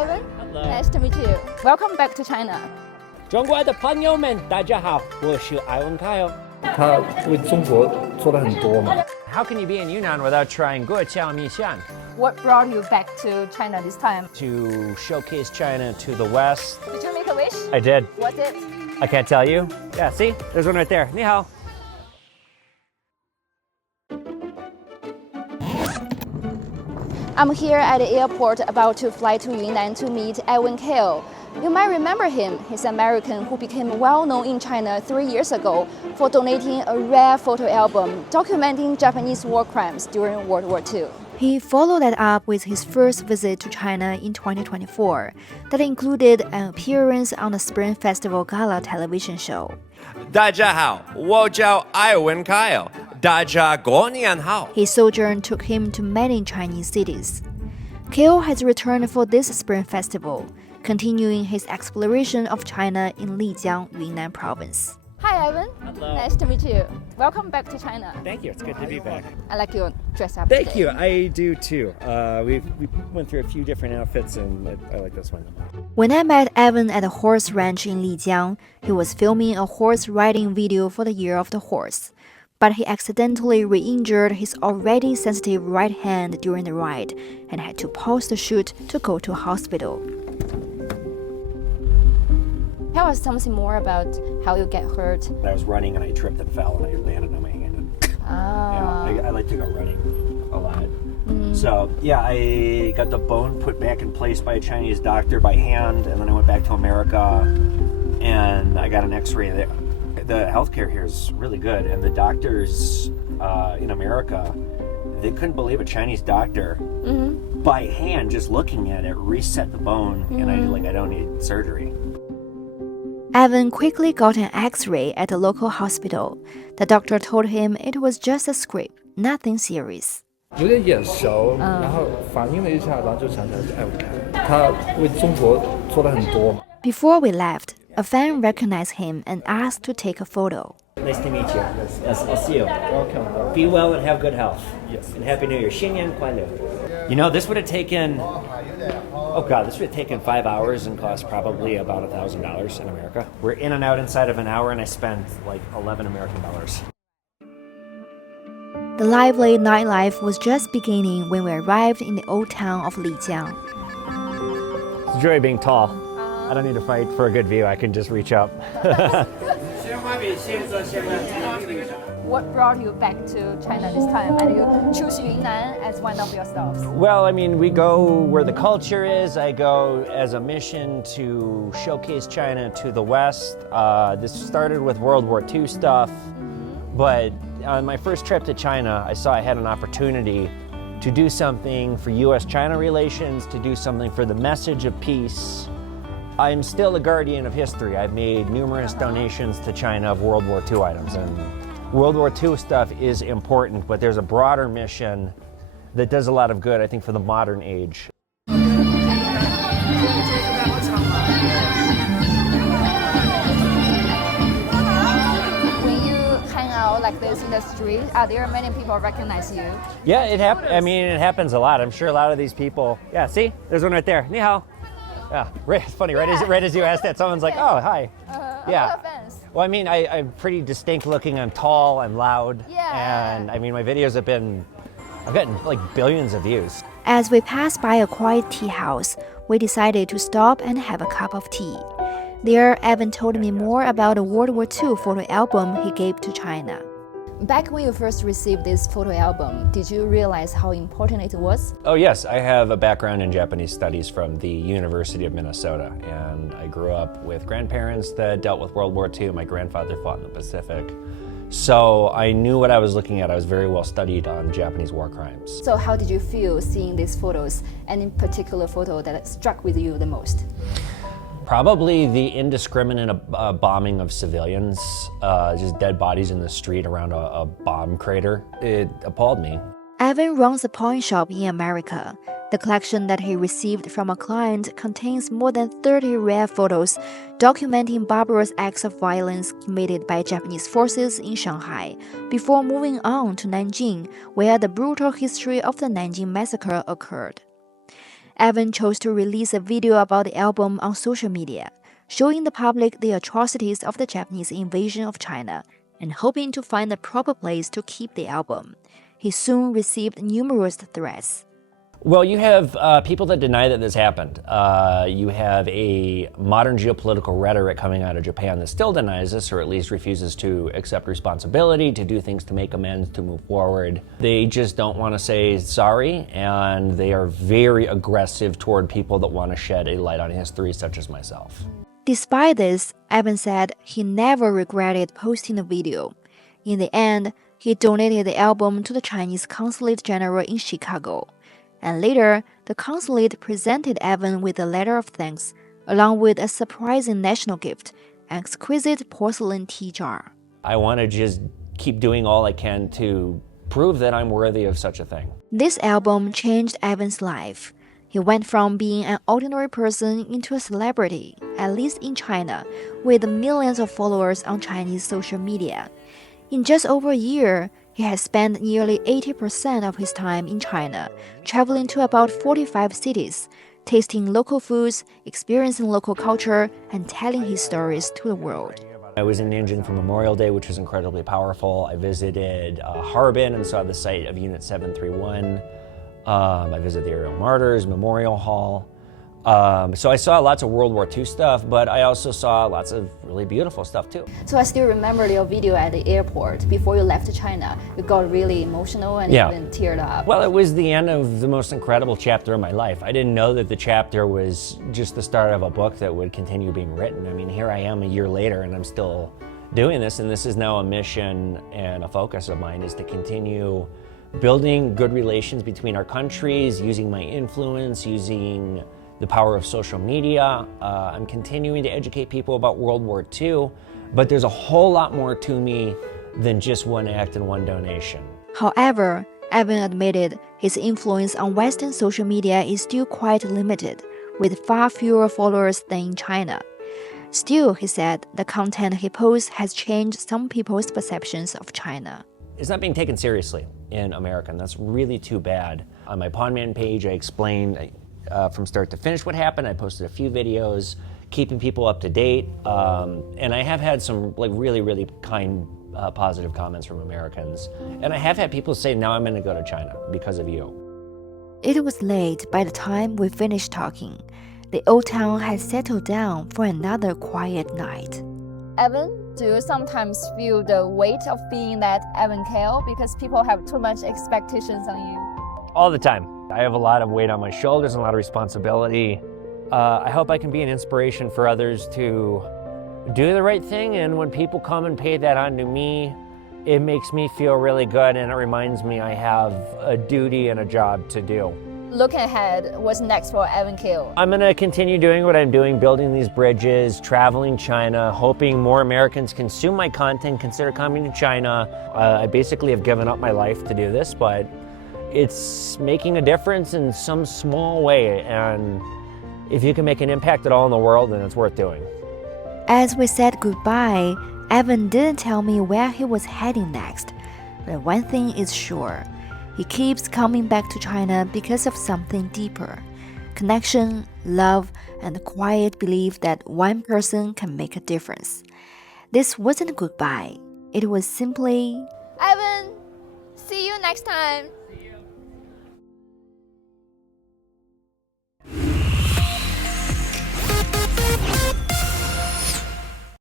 Hi, Evan. Hello. Nice to meet you. Welcome back to China. 中国的朋友们，大家好，我是 Evan Kail. 他为中国做了很多嘛。 How can you be in Yunnan without trying guoqiao mixian? What brought you back to China this time? To showcase China to the West. Did you make a wish? I did. What's it? I can't tell you. Yeah, see? There's one right there. Ni hao. I'm here at the airport about to fly to Yunnan to meet Evan Kail. You might remember him. He's an American who became well known in China 3 years ago for donating a rare photo album documenting Japanese war crimes during World War II. He followed that up with his first visit to China in 2024 that included an appearance on the Spring Festival Gala television show. 大家好，我叫艾文凯尔。大家过年好。 His sojourn took him to many Chinese cities. Kail has returned for this Spring Festival, continuing his exploration of China in Lijiang, Yunnan province. Hi, Evan. Hello. Nice to meet you. Welcome back to China. Thank you. It's good to be back. I like your dress up. Thank today. you. I do too. We went through a few different outfits, and I like this one. When I met Evan at a horse ranch in Lijiang, he was filming a horse riding video for the Year of the Horse. But he accidentally re-injured his already sensitive right hand during the ride and had to pause the shoot to go to a hospital. Tell us something more about how you get hurt. I was running and I tripped and fell and I landed on my hand. Ah. Yeah, I like to go running a lot. So yeah, I got the bone put back in place by a Chinese doctor by hand, and then I went back to America and I got an X-ray there. The healthcare here is really good, and the doctors in America, they couldn't believe a Chinese doctor by hand just looking at it reset the bone, and I don't need surgery. Evan quickly got an X-ray at the local hospital. The doctor told him it was just a scrape, nothing serious. 有点眼熟，然后反应了一下，然后就想起来是艾文凯尔。他为中国做了很多嘛。 Before we left, a fan recognized him and asked to take a photo. Nice to meet you. Yes, I'll see you. Welcome. Be well and have good health. Yes. And Happy New Year. 新年快乐. You know, this would have taken, this would have taken 5 hours and cost probably about $1,000 in America. We're in and out inside of an hour, and I spent like 11 American dollars. The lively nightlife was just beginning when we arrived in the old town of Lijiang. It's a joy being tall. I don't need to fight for a good view. I can just reach up. What brought you back to China this time? And you choose Yunnan as one of your stops. Well, I mean, we go where the culture is. I go as a mission to showcase China to the West. This started with World War II stuff, but on my first trip to China, I saw I had an opportunity to do something for U.S.-China relations, to do something for the message of peace. I'm still a guardian of history. I've made numerous donations to China of World War II items, and World War II stuff is important, but there's a broader mission that does a lot of good, I think, for the modern age. When you hang out like this in the street, are there many people recognize you? Yeah, it happens a lot. I'm sure a lot of these people. Yeah, see, there's one right there. Ni hao. Yeah, it's funny. Right as you asked that, someone's like, "Oh, hi." A lot of fans. Well, I mean, I'm pretty distinct looking. I'm tall. I'm loud. Yeah. And I mean, my videos I've gotten like billions of views. As we passed by a quiet tea house, we decided to stop and have a cup of tea. There, Evan told me more about a World War II photo album he gave to China. Back when you first received this photo album, did you realize how important it was? Oh yes, I have a background in Japanese studies from the University of Minnesota, and I grew up with grandparents that dealt with World War II. My grandfather fought in the Pacific. So I knew what I was looking at. I was very well studied on Japanese war crimes. So how did you feel seeing these photos, and in particular photo that struck with you the most? Probably the indiscriminate bombing of civilians, just dead bodies in the street around a bomb crater. It appalled me. Evan runs a pawn shop in America. The collection that he received from a client contains more than 30 rare photos documenting barbarous acts of violence committed by Japanese forces in Shanghai before moving on to Nanjing, where the brutal history of the Nanjing massacre occurred. Evan chose to release a video about the album on social media, showing the public the atrocities of the Japanese invasion of China and hoping to find the proper place to keep the album. He soon received numerous threats. Well, you have people that deny that this happened. You have a modern geopolitical rhetoric coming out of Japan that still denies this, or at least refuses to accept responsibility, to do things to make amends, to move forward. They just don't want to say sorry, and they are very aggressive toward people that want to shed a light on history, such as myself. Despite this, Evan said he never regretted posting the video. In the end, he donated the album to the Chinese Consulate General in Chicago. And later, the consulate presented Evan with a letter of thanks, along with a surprising national gift, an exquisite porcelain tea jar. I want to just keep doing all I can to prove that I'm worthy of such a thing. This album changed Evan's life. He went from being an ordinary person into a celebrity, at least in China, with millions of followers on Chinese social media. In just over a year, he has spent nearly 80% of his time in China, traveling to about 45 cities, tasting local foods, experiencing local culture, and telling his stories to the world. I was in Nanjing for Memorial Day, which was incredibly powerful. I visited Harbin and saw the site of Unit 731. I visited the Aerial Martyrs Memorial Hall. So I saw lots of World War II stuff, but I also saw lots of really beautiful stuff too. So I still remember your video at the airport before you left China. You got really emotional and even teared up. Well, it was the end of the most incredible chapter of my life. I didn't know that the chapter was just the start of a book that would continue being written. I mean, here I am a year later and I'm still doing this, and this is now a mission and a focus of mine, is to continue building good relations between our countries, using my influence, using the power of social media. I'm continuing to educate people about World War II, but there's a whole lot more to me than just one act and one donation. However, Evan admitted his influence on Western social media is still quite limited, with far fewer followers than in China. Still, he said, the content he posts has changed some people's perceptions of China. It's not being taken seriously in America, and that's really too bad. On my Pawnman page, I explained from start to finish what happened. I posted a few videos, keeping people up to date, and I have had some really, really kind, positive comments from Americans. And I have had people say, now I'm going to go to China because of you. It was late by the time we finished talking. The old town had settled down for another quiet night. Evan, do you sometimes feel the weight of being that Evan Kail because people have too much expectations on you? All the time. I have a lot of weight on my shoulders and a lot of responsibility. I hope I can be an inspiration for others to do the right thing, and when people come and pay that on to me, it makes me feel really good, and it reminds me I have a duty and a job to do. Looking ahead, what's next for Evan Kail? I'm going to continue doing what I'm doing, building these bridges, traveling China, hoping more Americans consume my content, consider coming to China. I basically have given up my life to do this, but it's making a difference in some small way, and if you can make an impact at all in the world, then it's worth doing. As we said goodbye, Evan didn't tell me where he was heading next, but one thing is sure. He keeps coming back to China because of something deeper: connection, love, and the quiet belief that one person can make a difference. This wasn't goodbye. It was simply, Evan, see you next time.